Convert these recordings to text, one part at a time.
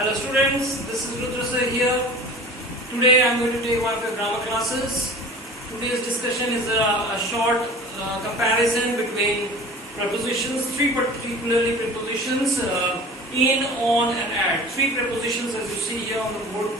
Hello students, this is Rudra sir here. Today I am going to take one of your grammar classes. Today's discussion is a short comparison between prepositions, three particularly prepositions, in, on and at. Three prepositions as you see here on the board.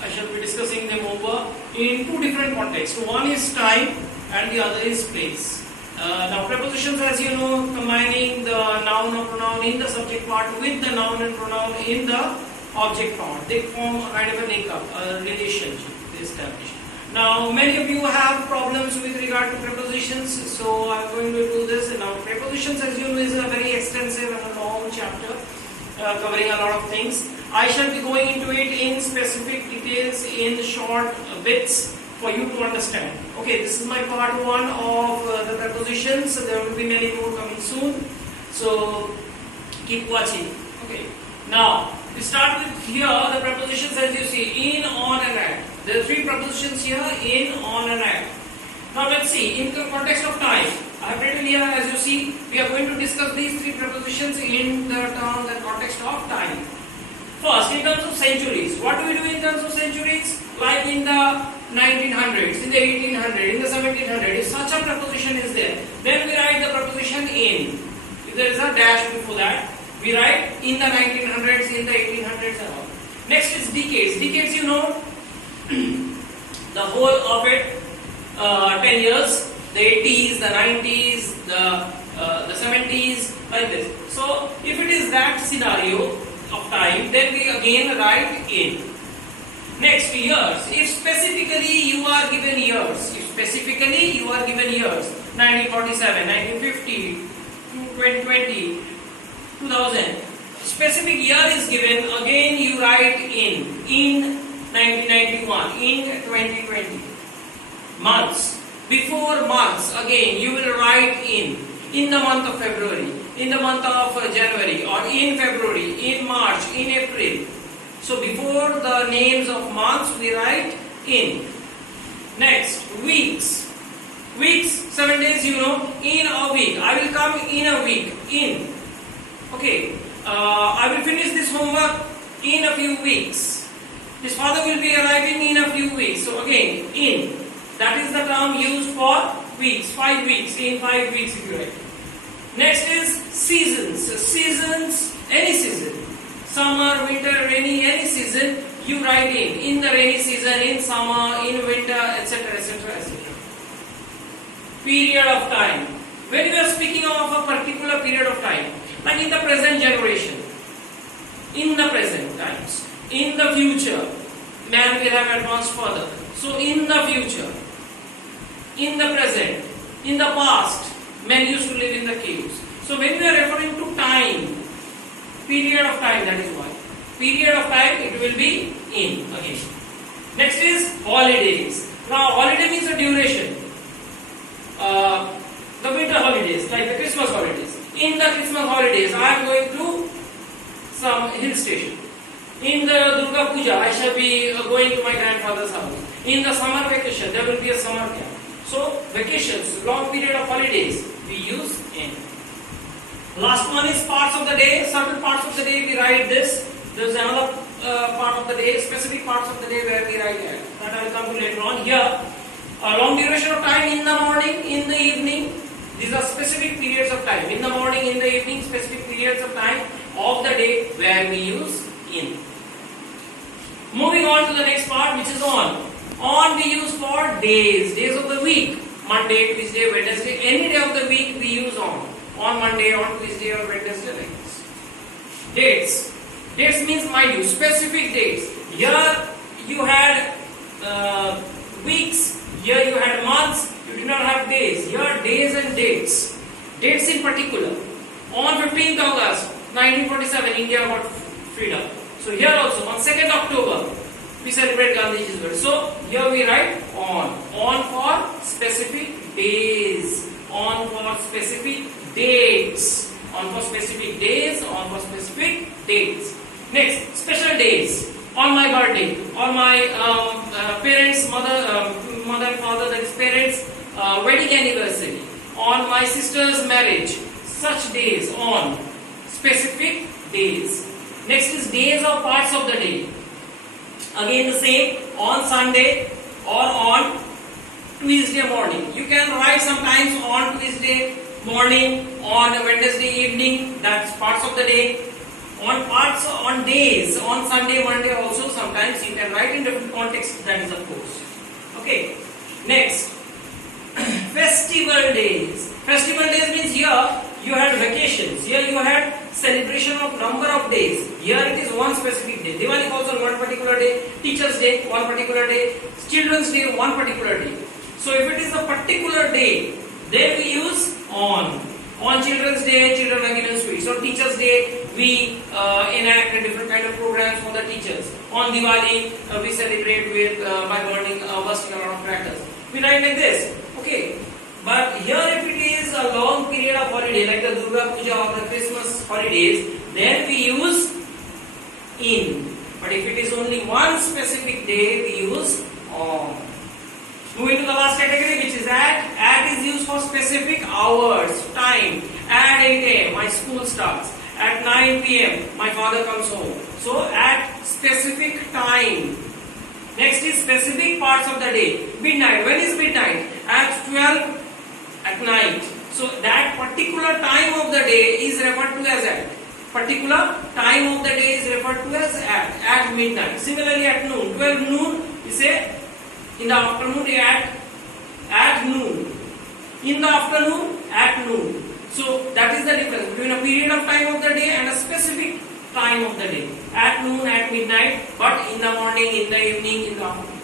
I shall be discussing them over in two different contexts. One is time and the other is place. Now prepositions, as you know, combining the noun or pronoun in the subject part with the noun and pronoun in the object part. They form a kind of a link-up, a relationship they establish. Now many of you have problems with regard to prepositions, so I am going to do this. Now prepositions, as you know, is a very extensive and a long chapter covering a lot of things. I shall be going into it in specific details in short bits for you to understand. Okay, this is my part one of the prepositions. There will be many more coming soon, so keep watching. Okay, now we start with here the prepositions as you see: in, on and at. There are three prepositions here: in, on and at. Now let's see, in the context of time, I have written here as you see, we are going to discuss these three prepositions in the terms and context of time. First, in terms of centuries, what do we do in terms of centuries? Like in the 1900s, in the 1800s, in the 1700s, if such a preposition is there, then we write the preposition in. If there is a dash before that, we write in the 1900s, in the 1800s and all. Next is decades. Decades, you know, the whole of it, 10 years, the 80s, the 90s, the 70s, like this. So, if it is that scenario of time, then we again write in. Next, years. If specifically you are given years, 1947, 1950, 2020, 2000, specific year is given, again you write in 1991, in 2020. Months. Before months, again you will write in the month of February, in the month of January, or in February, in March, in April. So before the names of months we write in. Next, weeks. Weeks, 7 days, you know, in a week. I will come in a week, in. Okay, I will finish this homework in a few weeks. His father will be arriving in a few weeks. So again, in. That is the term used for weeks, 5 weeks, in 5 weeks if you write. Next is seasons. Seasons, any season. Summer, winter, rainy, any season, you write in the rainy season, in summer, in winter, etc., etc., etc. Period of time. When you are speaking of a particular period of time, like in the present generation, in the present times, in the future, man will have advanced further. So in the future, in the present, in the past, men used to live in the caves. So when we are referring to time, period of time, that is why. Period of time, it will be in again. Next is holidays. Now holiday means a duration. The winter holidays, like the Christmas holidays. In the Christmas holidays, I am going to some hill station. In the Durga Puja, I shall be going to my grandfather's house. In the summer vacation, there will be a summer camp. So vacations, long period of holidays, we use in. Last one is parts of the day. Certain parts of the day we write this. There is another part of the day, specific parts of the day where we write that. I will come to later on. Here, a long duration of time in the morning, in the evening. These are specific periods of time. In the morning, in the evening, specific periods of time of the day where we use in. Moving on to the next part, which is on. On we use for days. Days of the week. Monday, Tuesday, Wednesday. Any day of the week we use on. On Monday, on Tuesday, or Wednesday, like this. Dates. Dates means, mind you, specific dates. Here you had weeks. Here you had months. You did not have days. Here days and dates. Dates in particular. On 15th August 1947, India got freedom. So here also, on 2nd October, we celebrate Gandhiji's birthday. So here we write on. On for specific days. On for specific dates. On for specific days. On for specific dates. Next, special days. On my birthday. On my parents, mother and father, that is parents, wedding anniversary. On my sister's marriage. Such days. On specific days. Next is days or parts of the day. Again the same, on Sunday or on Tuesday morning. You can write sometimes on Tuesday morning, on Wednesday evening, that's parts of the day. On days, on Sunday, Monday also sometimes you can write in different contexts, that is of course. Okay. Next, festival days. Festival days means here you had vacations, here you had celebration of number of days. Here it is one specific day. Diwali falls on one particular day, Teachers' Day one particular day, Children's Day one particular day. So if it is a particular day, then we use on. On Children's Day, children are given sweets. On Teachers' Day, we enact a different kind of programs for the teachers. On Diwali, we celebrate with by bursting a lot of crackers. We write like this, okay. But here, if it is a long period of holiday, like the Durga Puja or the Christmas holidays, then we use in. But if it is only one specific day, we use on. Moving to the last category, which is at. At is used for specific hours, time. At 8 a.m., my school starts. At 9 p.m., my father comes home. So, at specific time. Next is specific parts of the day. Midnight. When is midnight? At 12 at night. So, that particular time of the day is referred to as at. Particular time of the day is referred to as at midnight. Similarly, at noon. 12 noon, we say in the afternoon at noon. In the afternoon, at noon. So that is the difference between a period of time of the day and a specific time of the day. At noon, at midnight, but in the morning, in the evening, in the afternoon.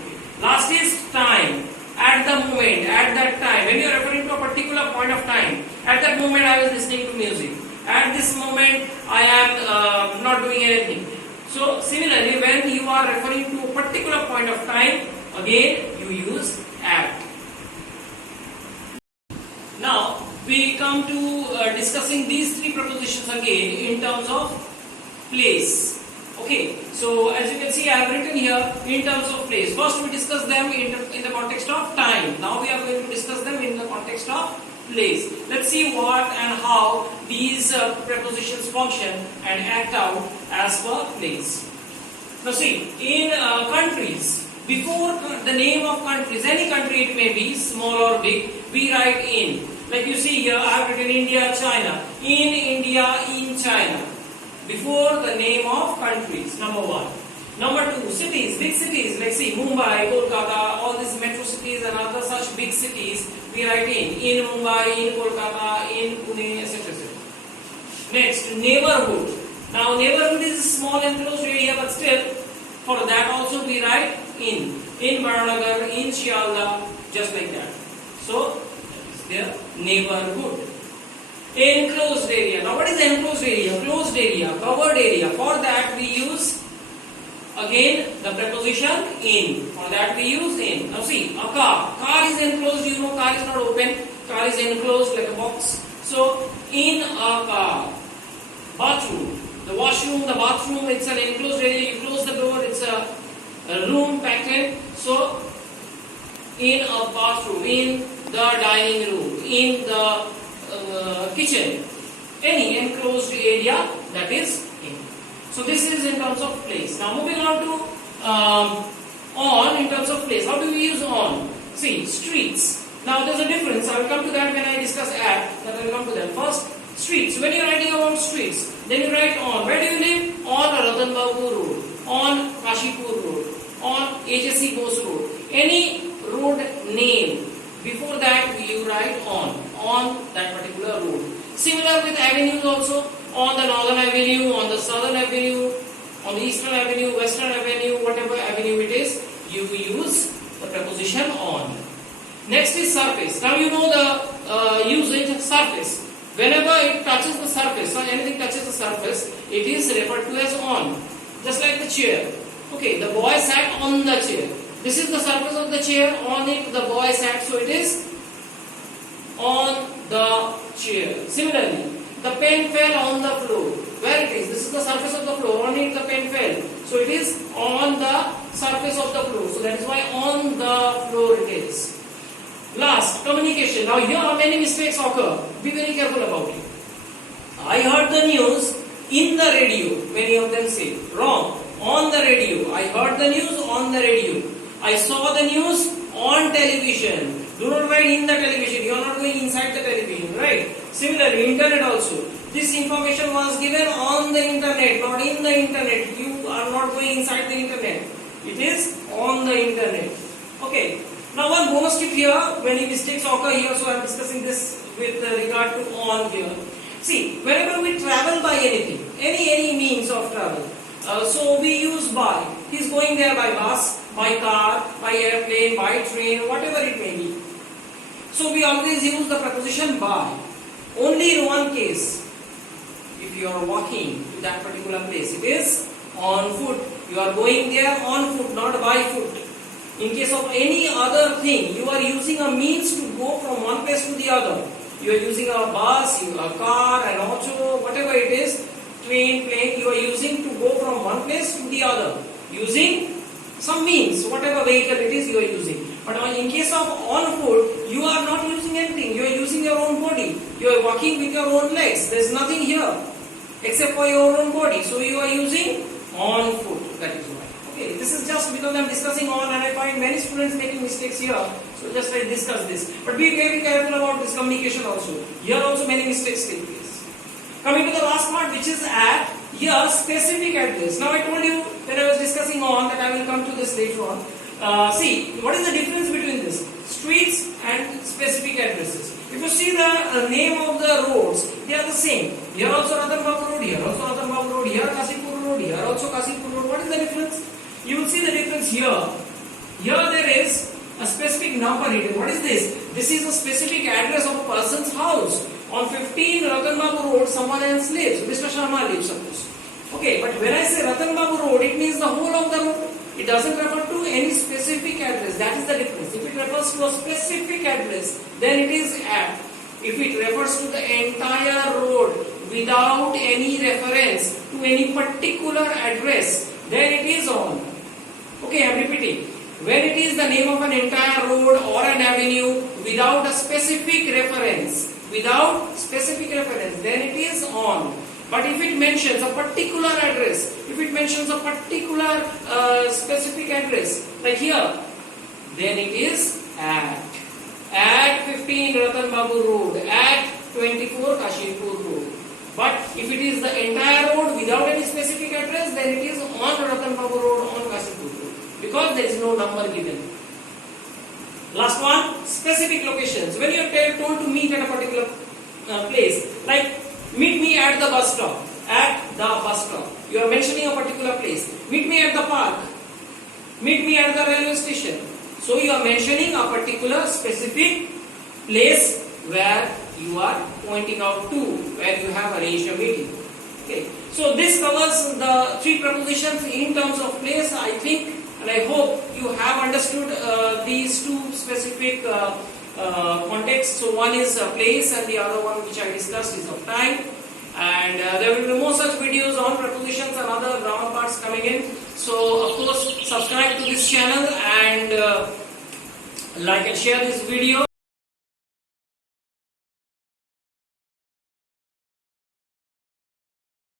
Okay. Last is time. At the moment, at that time. When you are referring to a particular point of time, at that moment I was listening to music. At this moment I am not doing anything. So similarly, when you are referring to a particular point of time, again you use at. Now we come to discussing these three prepositions again in terms of place. Okay, so as you can see, I have written here in terms of place. First we discuss them in the context of time. Now we are going to discuss them in the context of place. Let's see what and how these prepositions function and act out as per place. Now see, in countries, before the name of countries, any country it may be, small or big, we write in. Like you see here, I have written India, China. In India, in China. Before the name of countries, number one. Number two, cities, big cities, like see Mumbai, Kolkata, all these metro cities and other such big cities, we write in Mumbai, in Kolkata, in Pune, etc. Next, neighborhood. Now neighborhood is a small enclosed area, but still, for that also we write in Baranagar, in Shialda, just like that. So, their neighborhood. Enclosed area. Now what is enclosed area? Closed area, covered area. For that we use again the preposition in. For that we use in. Now see, a car. Car is enclosed, you know car is not open. Car is enclosed like a box. So, in a car. Bathroom. The washroom, the bathroom, it's an enclosed area. You close the door, it's a room pattern. So, in a bathroom, in the dining room, in the kitchen, any enclosed area, that is in. So this is in terms of place. Now moving on to on in terms of place. How do we use on? See, streets. Now there's a difference. I will come to that when I discuss at. That I will come to that. First, streets. When you are writing about streets, then you write on. Where do you live? On Ratan Babu Road, on Kashipur Road, on HSC Bose Road. Any road name. Before that, you write on that particular road. Similar with avenues also, on the northern avenue, on the southern avenue, on the eastern avenue, western avenue, whatever avenue it is, you use the preposition on. Next is surface. Now you know the usage of surface. Whenever it touches the surface, or anything touches the surface, it is referred to as on. Just like the chair. Okay, the boy sat on the chair. This is the surface of the chair, on it the boy sat, so it is on the chair. Similarly, the pen fell on the floor. Where it is? This is the surface of the floor, on it the pen fell. So it is on the surface of the floor. So that is why on the floor it is. Last, communication. Now here many mistakes occur. Be very careful about it. I heard the news In the radio, many of them say. Wrong. On the radio. I heard the news on the radio. I saw the news on television. Do not write in the television. You are not going inside the television, right? Similarly, internet also. This information was given on the internet, not in the internet. You are not going inside the internet. It is on the internet. Okay. Now one bonus tip here, many mistakes occur here, so I am discussing this with regard to on here. See, whenever we travel by anything, any means of travel, so we use by. He is going there by bus, by car, by airplane, by train, whatever it may be. So we always use the preposition by. Only in one case, if you are walking to that particular place, it is on foot. You are going there on foot, not by foot. In case of any other thing, you are using a means to go from one place to the other. You are using a bus, a car, an auto, whatever it is, train, plane, you are using to go from one place to the other. Using some means, whatever vehicle it is you are using. But in case of on foot, you are not using anything. You are using your own body. You are walking with your own legs. There is nothing here except for your own body. So you are using on foot. That is why. Okay, this is just because I am discussing on and I find many students making mistakes here. So just I discuss this. But be very careful about this communication also. Here also many mistakes take place. Coming to the last part, which is at your specific address. Now I told you when I was discussing on that I will come to this later on. See, what is the difference between this? Streets and specific addresses. If you see the name of the roads, they are the same. Here also Ratan Babu Road, here also Ratan Babu Road, here Kasipur Road, here also Kasipur Road. What is the difference? You will see the difference here. Here there is a specific number written. What is this? This is a specific address of a person's house. On 15 Ratan Babu Road, someone else lives. Mr. Sharma lives, suppose. Okay, but when I say Ratan Babu Road, it means the whole of the road. It doesn't refer to any specific address. That is the difference. If it refers to a specific address, then it is at. If it refers to the entire road without any reference to any particular address, then it is on. Okay, I am repeating. When it is the name of an entire road or an avenue without a specific reference, then it is on. But if it mentions a particular address, if it mentions a particular specific address, like here, then it is at. At 15 Ratan Babu Road, at 24 Kashipur Road. But if it is the entire road without any specific address, then it is on Ratan Babu Road, on Kashipur Road. Because there is no number given. Last one, specific locations. When you are told to meet at a particular place, like meet me at the bus stop. At the bus stop. You are mentioning a particular place. Meet me at the park. Meet me at the railway station. So you are mentioning a particular specific place where you are pointing out to, where you have arranged a meeting. Okay. So this covers the three prepositions in terms of place. I think and I hope you have understood these two specific contexts. So one is place and the other one which I discussed is of time. And there will be more such videos on prepositions and other grammar parts coming in. So of course subscribe to this channel and like and share this video.